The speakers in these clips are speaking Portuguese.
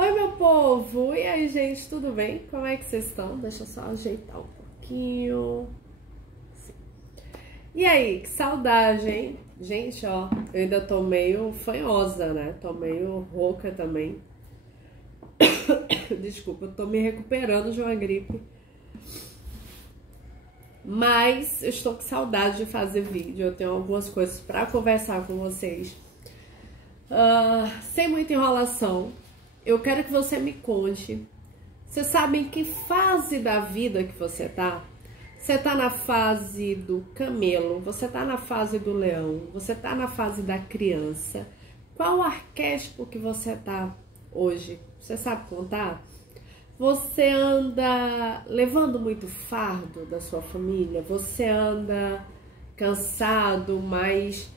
Oi, meu povo! E aí, gente, tudo bem? Como é que vocês estão? Deixa eu só ajeitar um pouquinho. Assim. E aí, que saudade, hein? Gente, ó, eu ainda tô meio fanhosa, né? Tô meio rouca também. Desculpa, eu tô me recuperando de uma gripe. Mas eu estou com saudade de fazer vídeo. Eu tenho algumas coisas pra conversar com vocês. Sem muita enrolação. Eu quero que você me conte. Você sabe em que fase da vida que você tá? Você tá na fase do camelo, você tá na fase do leão, você tá na fase da criança. Qual o arquétipo que você tá hoje? Você sabe contar? Você anda levando muito fardo da sua família? Você anda cansado, mas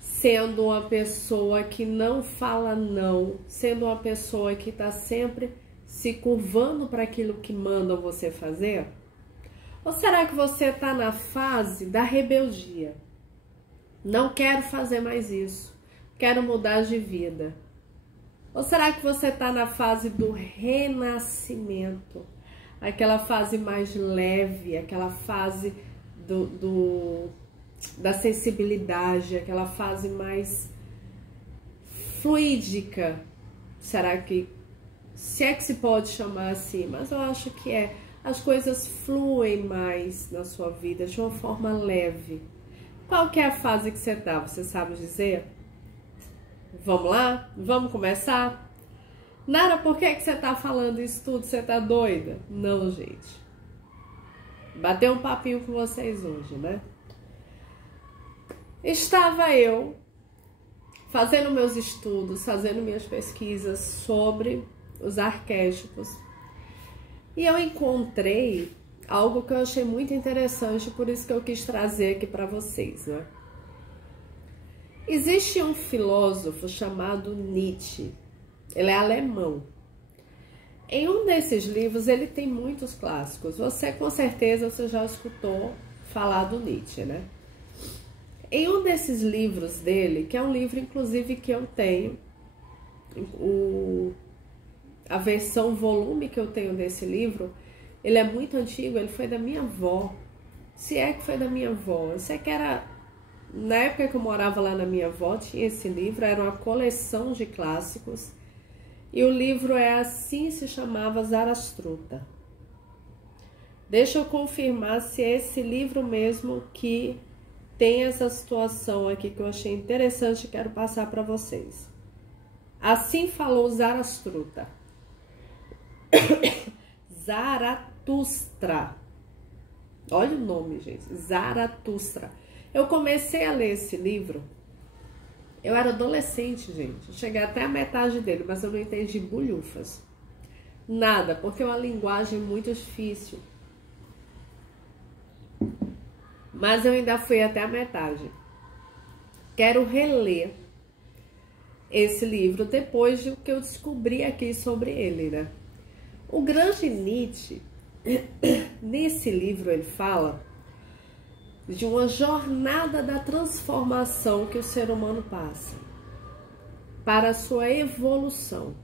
sendo uma pessoa que não fala não, sendo uma pessoa que está sempre se curvando para aquilo que mandam você fazer? Ou será que você está na fase da rebeldia? Não quero fazer mais isso, quero mudar de vida. Ou será que você está na fase do renascimento? Aquela fase mais leve, aquela fase da sensibilidade, aquela fase mais fluídica. Será que, se é que se pode chamar assim, mas eu acho que é. As coisas fluem mais na sua vida de uma forma leve. Qual que é a fase que você tá? Você sabe dizer? Vamos lá? Vamos começar? Nara, por que você tá falando isso tudo? Você tá doida? Não, gente. Bater um papinho com vocês hoje, né? Estava eu fazendo meus estudos, fazendo minhas pesquisas sobre os arquétipos e eu encontrei algo que eu achei muito interessante, por isso que eu quis trazer aqui para vocês, né? Existe um filósofo chamado Nietzsche, ele é alemão. Em um desses livros ele tem muitos clássicos, você com certeza você já escutou falar do Nietzsche, né? Em um desses livros dele, que é um livro inclusive que eu tenho, a versão volume que eu tenho desse livro, ele é muito antigo, ele foi da minha avó. Se é que foi da minha avó, eu sei que era, na época que eu morava lá na minha avó, tinha esse livro, era uma coleção de clássicos, e o livro é assim, se chamava Zarastruta. Deixa eu confirmar se é esse livro mesmo que tem essa situação aqui que eu achei interessante e quero passar para vocês. Assim falou Zarastruta. Zaratustra. Olha o nome, gente. Zaratustra. Eu comecei a ler esse livro. Eu era adolescente, gente. Eu cheguei até a metade dele, mas eu não entendi bulhufas. Nada, porque é uma linguagem muito difícil. Mas eu ainda fui até a metade. Quero reler esse livro depois do que eu descobri aqui sobre ele, né? O grande Nietzsche, nesse livro ele fala de uma jornada da transformação que o ser humano passa para a sua evolução.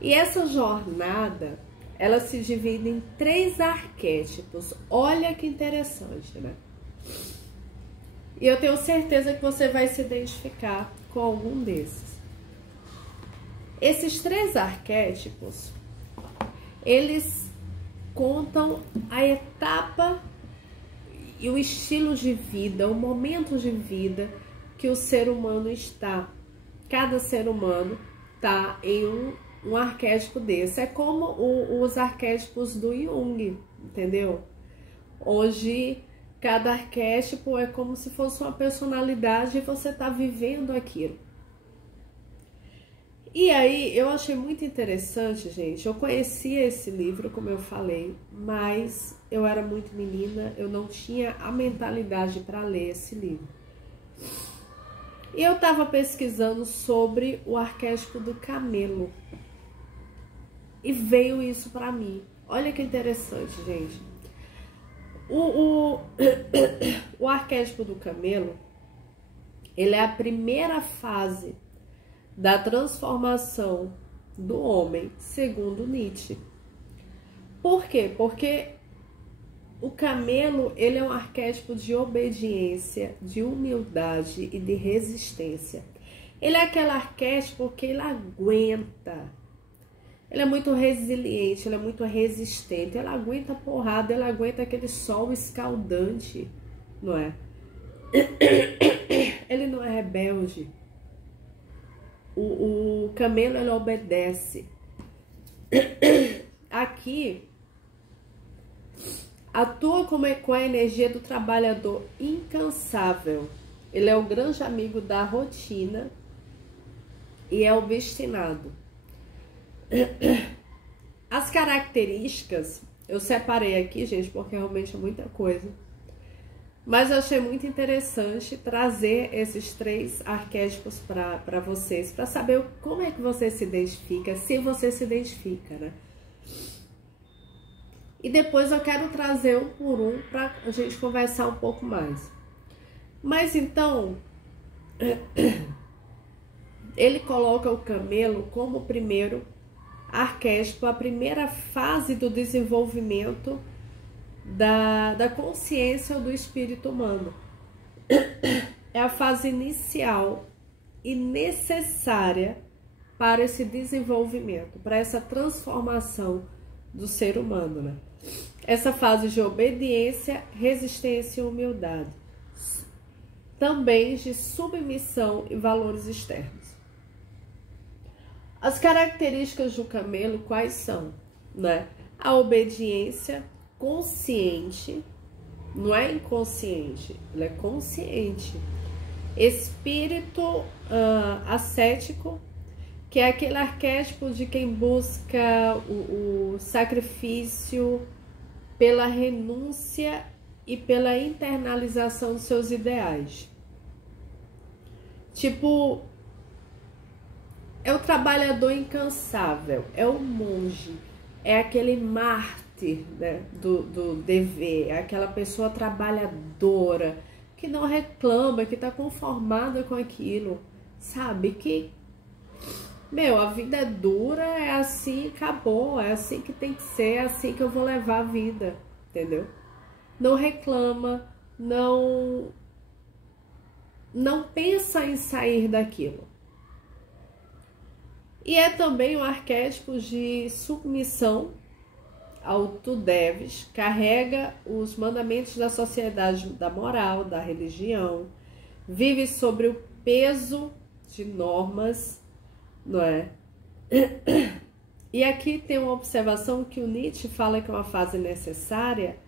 E essa jornada, ela se divide em 3 arquétipos. Olha que interessante, né? E eu tenho certeza que você vai se identificar com algum desses. Esses 3 arquétipos, eles contam a etapa e o estilo de vida, o momento de vida que o ser humano está. Cada ser humano está em um arquétipo desse. É como os arquétipos do Jung, entendeu? Hoje, cada arquétipo é como se fosse uma personalidade e você está vivendo aquilo. E aí, eu achei muito interessante, gente. Eu conhecia esse livro, como eu falei, mas eu era muito menina, eu não tinha a mentalidade para ler esse livro. E eu estava pesquisando sobre o arquétipo do camelo. E veio isso para mim. Olha que interessante, gente. O arquétipo do camelo, ele é a primeira fase da transformação do homem, segundo Nietzsche. Por quê? Porque o camelo, ele é um arquétipo de obediência, de humildade e de resistência. Ele é aquele arquétipo que ele aguenta. Ele é muito resiliente, ele é muito resistente. Ele aguenta porrada, ele aguenta aquele sol escaldante, não é? Ele não é rebelde. O camelo, ele obedece. Aqui, atua com a energia do trabalhador incansável. Ele é o grande amigo da rotina e é obstinado. As características, eu separei aqui, gente, porque realmente é muita coisa. Mas eu achei muito interessante trazer esses 3 arquétipos para vocês, para saber como é que você se identifica, se você se identifica, né? E depois eu quero trazer um por um para a gente conversar um pouco mais. Mas então, ele coloca o camelo como o primeiro arquétipo, a primeira fase do desenvolvimento da consciência do espírito humano. É a fase inicial e necessária para esse desenvolvimento, para essa transformação do ser humano, né? Essa fase de obediência, resistência e humildade. Também de submissão e valores externos. As características do camelo quais são, né? A obediência consciente, não é inconsciente, ela é consciente. Espírito ascético, que é aquele arquétipo de quem busca o sacrifício pela renúncia e pela internalização dos seus ideais. Tipo, é o trabalhador incansável, é o monge, é aquele mártir, né, do dever, é aquela pessoa trabalhadora, que não reclama, que está conformada com aquilo, sabe? Que, a vida é dura, é assim, acabou, é assim que tem que ser, é assim que eu vou levar a vida, entendeu? Não reclama, não pensa em sair daquilo. E é também um arquétipo de submissão ao tu deves, carrega os mandamentos da sociedade, da moral, da religião, vive sobre o peso de normas, não é? E aqui tem uma observação que o Nietzsche fala que é uma fase necessária,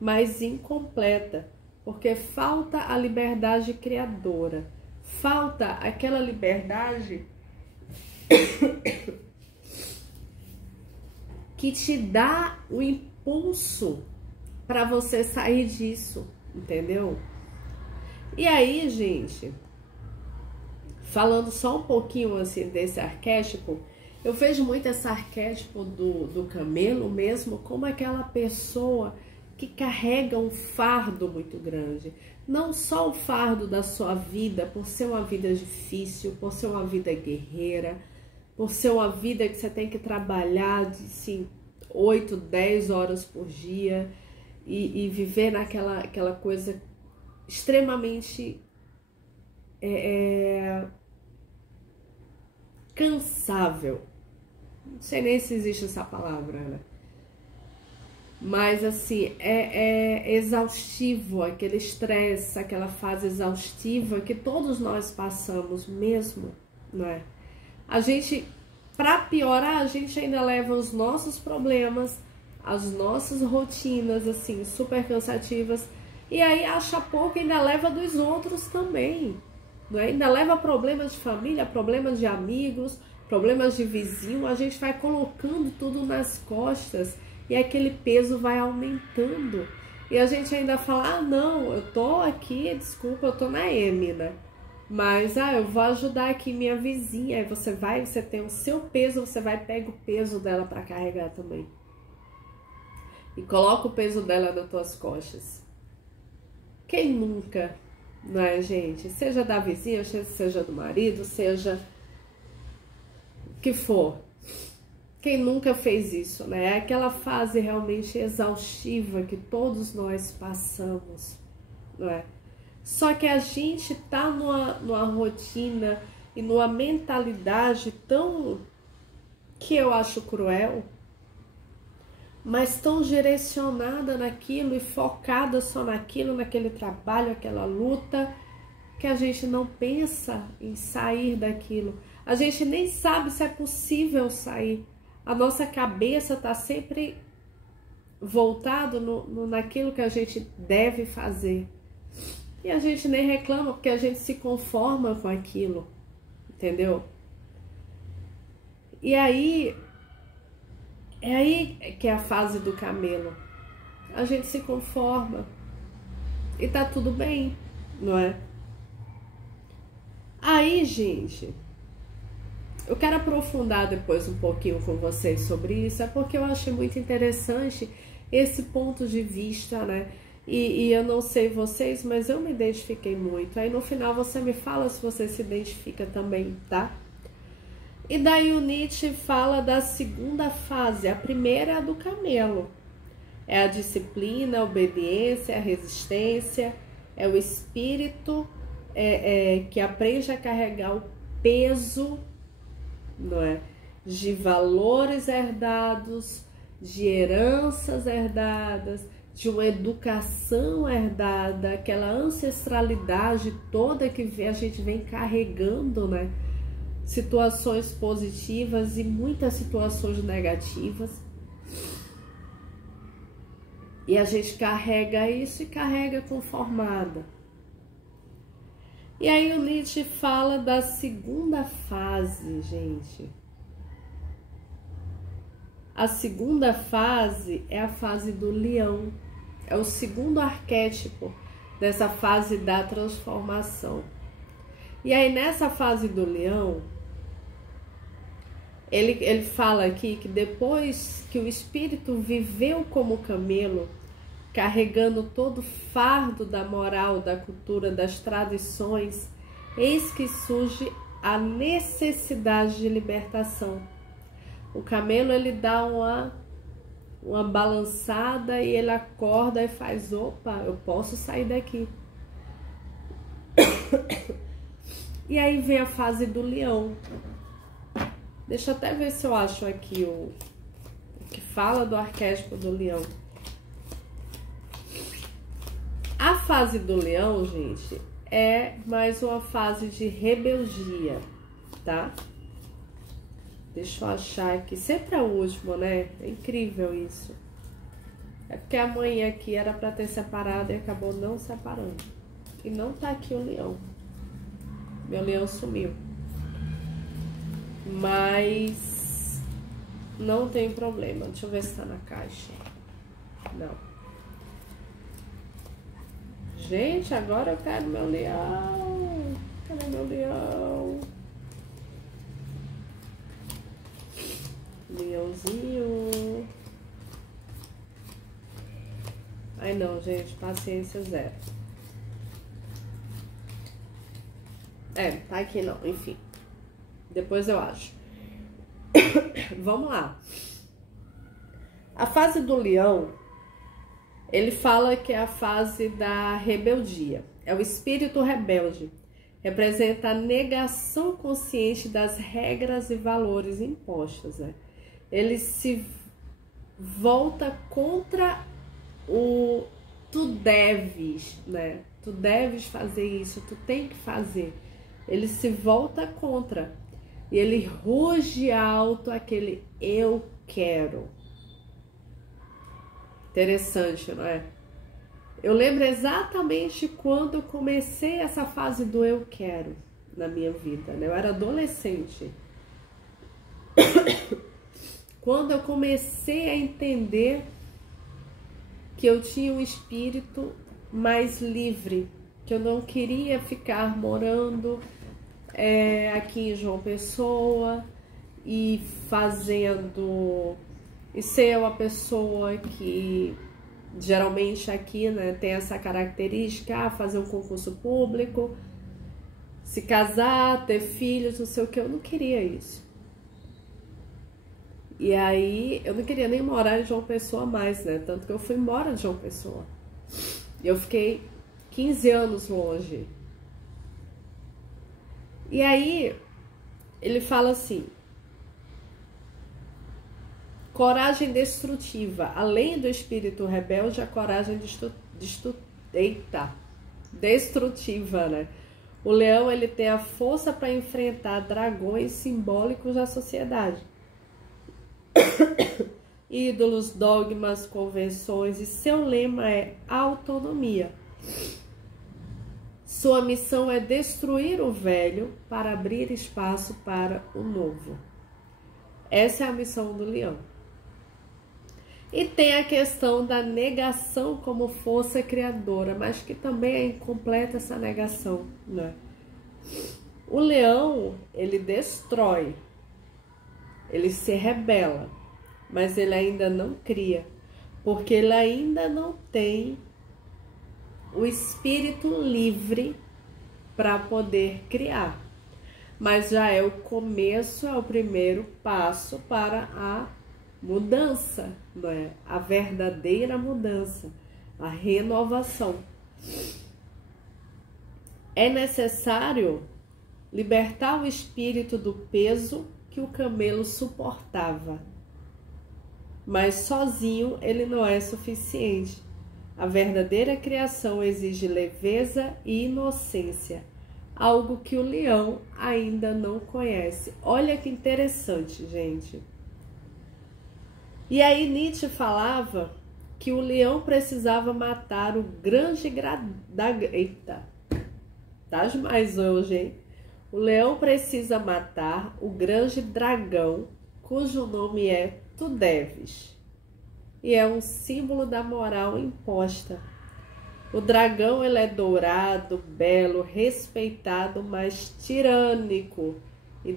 mas incompleta, porque falta a liberdade criadora, falta aquela liberdade que te dá o impulso para você sair disso, entendeu? E aí, gente, falando só um pouquinho assim desse arquétipo, eu vejo muito esse arquétipo do camelo mesmo como aquela pessoa que carrega um fardo muito grande. Não só o fardo da sua vida, por ser uma vida difícil, por ser uma vida guerreira, por ser uma vida que você tem que trabalhar de 8, 10 horas por dia e viver aquela coisa extremamente cansável. Não sei nem se existe essa palavra, né? Mas assim, é exaustivo, aquele estresse, aquela fase exaustiva que todos nós passamos mesmo, né? A gente, para piorar, a gente ainda leva os nossos problemas, as nossas rotinas, assim, super cansativas, e aí acha pouco e ainda leva dos outros também, não é? Ainda leva problemas de família, problemas de amigos, problemas de vizinho, a gente vai colocando tudo nas costas e aquele peso vai aumentando. E a gente ainda fala, não, eu tô aqui, desculpa, eu tô na M, né? Mas, eu vou ajudar aqui minha vizinha. Aí você tem o seu peso, você vai pegar o peso dela para carregar também. E coloca o peso dela nas tuas costas. Quem nunca, não é, gente? Seja da vizinha, seja do marido, seja o que for. Quem nunca fez isso, né? É aquela fase realmente exaustiva que todos nós passamos, não é? Só que a gente tá numa rotina e numa mentalidade tão, que eu acho cruel, mas tão direcionada naquilo e focada só naquilo, naquele trabalho, aquela luta, que a gente não pensa em sair daquilo. A gente nem sabe se é possível sair. A nossa cabeça está sempre voltado naquilo que a gente deve fazer. E a gente nem reclama, porque a gente se conforma com aquilo, entendeu? E aí, é aí que é a fase do camelo. A gente se conforma e tá tudo bem, não é? Aí, gente, eu quero aprofundar depois um pouquinho com vocês sobre isso, é porque eu achei muito interessante esse ponto de vista, né? E eu não sei vocês, mas eu me identifiquei muito. Aí no final você me fala se você se identifica também, tá? E daí o Nietzsche fala da segunda fase. A primeira é a do camelo. É a disciplina, a obediência, a resistência. É o espírito que aprende a carregar o peso, não é? De valores herdados, de heranças herdadas, de uma educação herdada, aquela ancestralidade toda que a gente vem carregando, né? Situações positivas e muitas situações negativas. E a gente carrega isso e carrega conformada. E aí o Nietzsche fala da segunda fase, gente. A segunda fase é a fase do leão. É o segundo arquétipo dessa fase da transformação. E aí nessa fase do leão, ele fala aqui que depois que o espírito viveu como camelo, carregando todo o fardo da moral, da cultura, das tradições, eis que surge a necessidade de libertação. O camelo, ele dá uma balançada e ele acorda e faz, opa, eu posso sair daqui. E aí vem a fase do leão. Deixa eu até ver se eu acho aqui o que fala do arquétipo do leão. A fase do leão, gente, é mais uma fase de rebeldia, tá? Deixa eu achar aqui. Sempre é o último, né? É incrível isso. É porque a mãe aqui era pra ter separado e acabou não separando. E não tá aqui o leão. Meu leão sumiu. Mas não tem problema. Deixa eu ver se tá na caixa. Não. Gente, agora eu quero meu leão. Cadê meu leão? Leãozinho. Ai não, gente, paciência zero. Tá aqui não, enfim. Depois eu acho. Vamos lá. A fase do leão, ele fala que é a fase da rebeldia. É o espírito rebelde. Representa a negação consciente das regras e valores impostos, né? Ele se volta contra o tu deves, né? Tu deves fazer isso, tu tem que fazer. Ele se volta contra. E ele ruge alto aquele eu quero. Interessante, não é? Eu lembro exatamente quando eu comecei essa fase do eu quero na minha vida, né? Eu era adolescente. Quando eu comecei a entender que eu tinha um espírito mais livre, que eu não queria ficar morando aqui em João Pessoa e fazendo... E ser uma pessoa que geralmente aqui, né, tem essa característica, fazer um concurso público, se casar, ter filhos, não sei o que, eu não queria isso. E aí eu não queria nem morar em João Pessoa mais, né? Tanto que eu fui embora de João Pessoa. Eu fiquei 15 anos longe. E aí ele fala assim: coragem destrutiva. Além do espírito rebelde, a coragem destrutiva, né? O leão, ele tem a força para enfrentar dragões simbólicos da sociedade. Ídolos, dogmas, convenções, e seu lema é autonomia. Sua missão é destruir o velho para abrir espaço para o novo. Essa é a missão do leão. E tem a questão da negação como força criadora, mas que também é incompleta essa negação, né? O leão, ele destrói, ele se rebela, mas ele ainda não cria, porque ele ainda não tem o espírito livre para poder criar. Mas já é o começo, é o primeiro passo para a mudança, não é? A verdadeira mudança, a renovação. É necessário libertar o espírito do peso que o camelo suportava. Mas sozinho ele não é suficiente. A verdadeira criação exige leveza e inocência, algo que o leão ainda não conhece. Olha que interessante, gente. E aí Nietzsche falava que o leão precisava matar o grande Eita, tá demais hoje, hein? O leão precisa matar o grande dragão, cujo nome é Tu Deves, e é um símbolo da moral imposta. O dragão, ele é dourado, belo, respeitado, mas tirânico, e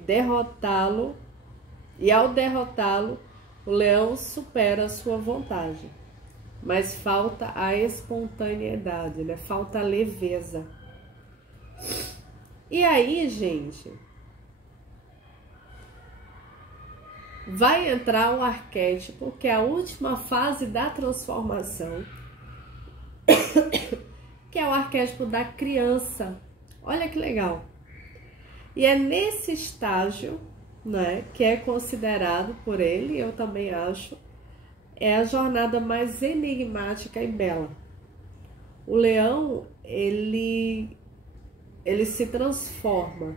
ao derrotá-lo, o leão supera a sua vontade. Mas falta a espontaneidade, né? Falta a leveza. E aí, gente, vai entrar o arquétipo, que é a última fase da transformação, que é o arquétipo da criança. Olha que legal. E é nesse estágio, né, que é considerado por ele, eu também acho, é a jornada mais enigmática e bela. O leão, ele se transforma.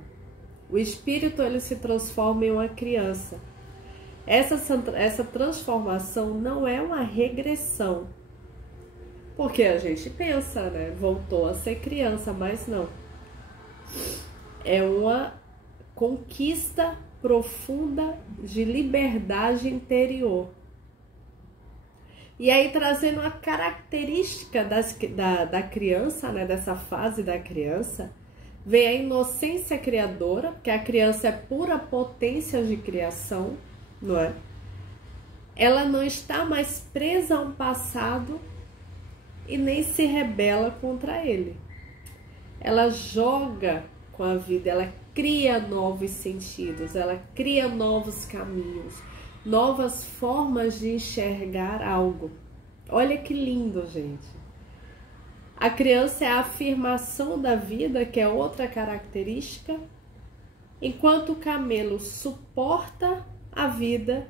O espírito, ele se transforma em uma criança. Essa transformação não é uma regressão. Porque a gente pensa, né? Voltou a ser criança, mas não. É uma conquista profunda de liberdade interior. E aí, trazendo a característica da criança, né? Dessa fase da criança, vem a inocência criadora, porque a criança é pura potência de criação, não é? Ela não está mais presa a um passado e nem se rebela contra ele. Ela joga com a vida, ela cria novos sentidos, ela cria novos caminhos, novas formas de enxergar algo. Olha que lindo, gente. A criança é a afirmação da vida, que é outra característica, enquanto o camelo suporta a vida,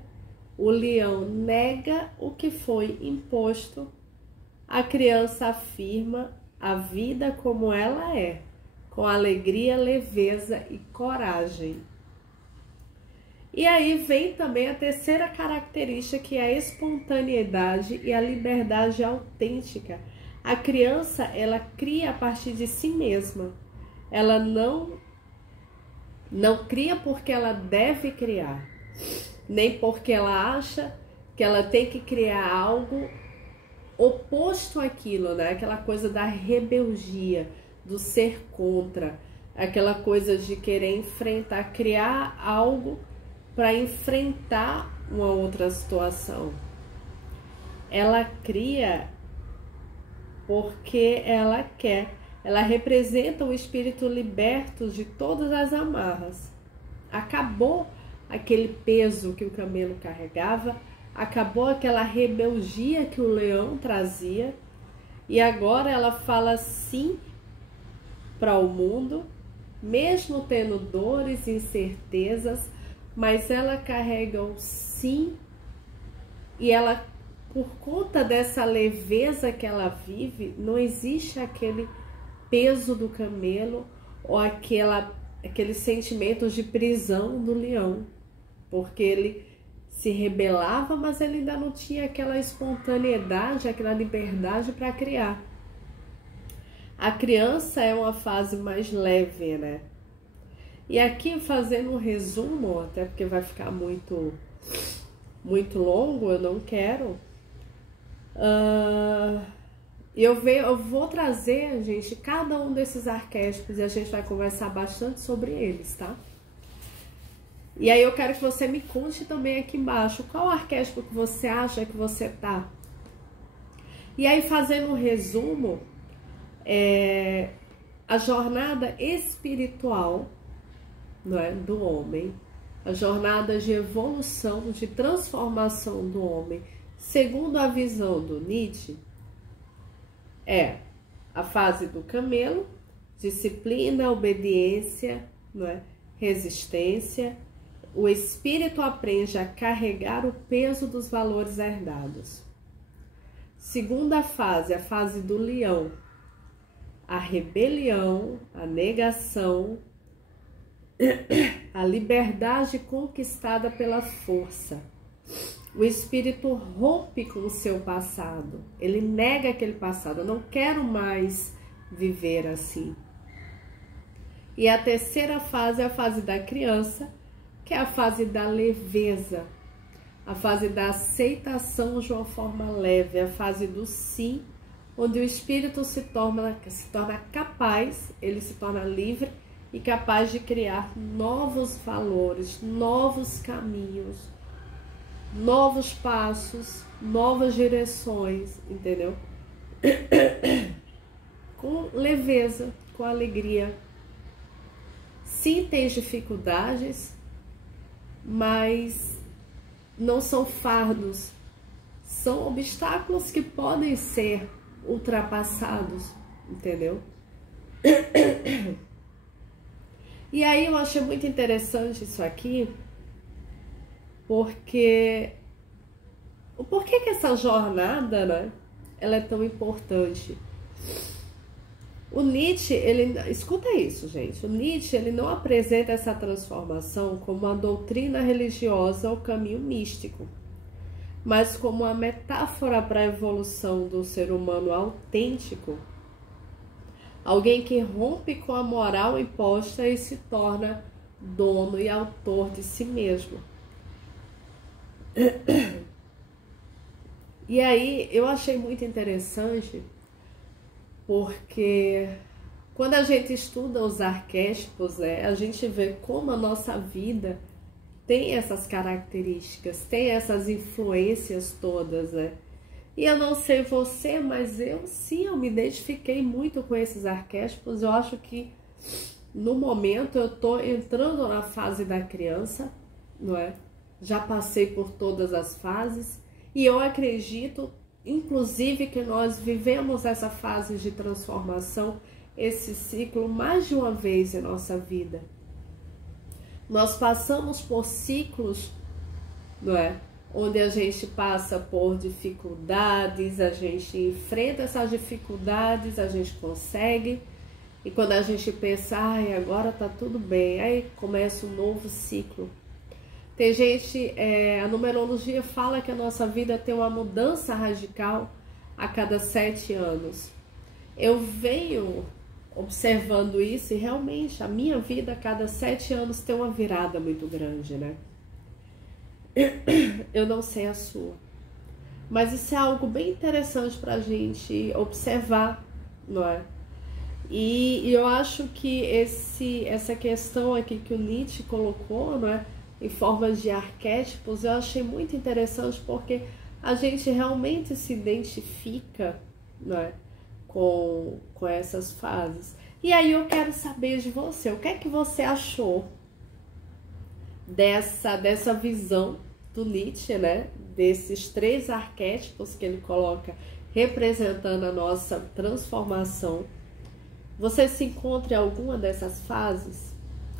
o leão nega o que foi imposto, a criança afirma a vida como ela é, com alegria, leveza e coragem. E aí vem também a terceira característica, que é a espontaneidade e a liberdade autêntica. A criança, ela cria a partir de si mesma. Ela não cria porque ela deve criar, nem porque ela acha que ela tem que criar algo oposto àquilo, né? Aquela coisa da rebeldia, do ser contra, aquela coisa de querer enfrentar, criar algo para enfrentar uma outra situação. Ela cria porque ela quer. Ela representa o espírito liberto de todas as amarras. Acabou aquele peso que o camelo carregava, acabou aquela rebeldia que o leão trazia, e agora ela fala sim para o mundo, mesmo tendo dores e incertezas, mas ela carrega o sim, e ela, por conta dessa leveza que ela vive, não existe aquele peso do camelo ou aquele sentimento de prisão do leão, porque ele se rebelava, mas ele ainda não tinha aquela espontaneidade, aquela liberdade para criar. A criança é uma fase mais leve, né? E aqui, fazendo um resumo, até porque vai ficar muito longo, eu não quero. Eu vou trazer, gente, cada um desses arquétipos e a gente vai conversar bastante sobre eles, tá? E aí eu quero que você me conte também aqui embaixo qual arquétipo que você acha que você tá. E aí, fazendo um resumo, a jornada espiritual, não é, do homem, a jornada de evolução, de transformação do homem, segundo a visão do Nietzsche, é a fase do camelo, disciplina, obediência, não é, resistência. O espírito aprende a carregar o peso dos valores herdados. Segunda fase, a fase do leão, a rebelião, a negação, a liberdade conquistada pela força. O espírito rompe com o seu passado, ele nega aquele passado, eu não quero mais viver assim. E a terceira fase é a fase da criança, que é a fase da leveza, a fase da aceitação de uma forma leve, a fase do sim, onde o espírito se torna capaz, ele se torna livre e capaz de criar novos valores, novos caminhos, novos passos, novas direções, entendeu? Com leveza, com alegria. Sim, tem dificuldades, mas não são fardos, são obstáculos que podem ser ultrapassados, entendeu? E aí eu achei muito interessante isso aqui, porque o porquê que essa jornada, né, ela é tão importante. O Nietzsche, escuta isso, gente, o Nietzsche, ele não apresenta essa transformação como uma doutrina religiosa ou caminho místico, mas como uma metáfora para a evolução do ser humano autêntico, alguém que rompe com a moral imposta e se torna dono e autor de si mesmo. E aí eu achei muito interessante, porque quando a gente estuda os arquétipos, né, a gente vê como a nossa vida tem essas características, tem essas influências todas, né? E eu não sei você, mas eu me identifiquei muito com esses arquétipos. Eu acho que no momento eu tô entrando na fase da criança, não é? Já passei por todas as fases e eu acredito, inclusive, que nós vivemos essa fase de transformação, esse ciclo mais de uma vez em nossa vida. Nós passamos por ciclos, não é? Onde a gente passa por dificuldades, a gente enfrenta essas dificuldades, a gente consegue. E quando a gente pensa, ai, agora tá tudo bem, aí começa um novo ciclo. Tem gente, a numerologia fala que a nossa vida tem uma mudança radical a cada 7 anos. Eu venho observando isso e realmente a minha vida a cada 7 anos tem uma virada muito grande, né? Eu não sei a sua, mas isso é algo bem interessante pra gente observar, não é? E eu acho que essa questão aqui que o Nietzsche colocou, não é? Em formas de arquétipos, eu achei muito interessante porque a gente realmente se identifica, não é? Com essas fases. E aí eu quero saber de você, o que é que você achou dessa visão do Nietzsche, né? Desses 3 arquétipos que ele coloca representando a nossa transformação. Você se encontra em alguma dessas fases?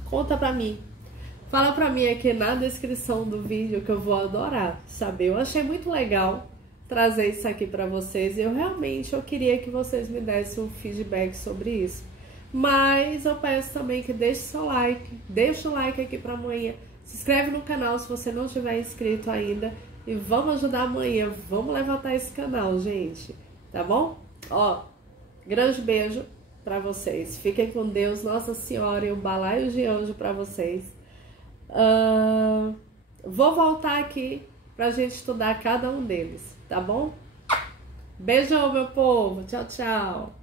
Conta pra mim. Fala pra mim aqui na descrição do vídeo que eu vou adorar saber. Eu achei muito legal trazer isso aqui pra vocês. Eu queria que vocês me dessem um feedback sobre isso. Mas eu peço também que deixe seu like. Deixa o like aqui pra amanhã. Se inscreve no canal se você não tiver inscrito ainda. E vamos ajudar amanhã. Vamos levantar esse canal, gente. Tá bom? Ó, grande beijo pra vocês. Fiquem com Deus, Nossa Senhora e um balaio de anjo pra vocês. Vou voltar aqui pra gente estudar cada um deles, tá bom? Beijão, meu povo. Tchau, tchau.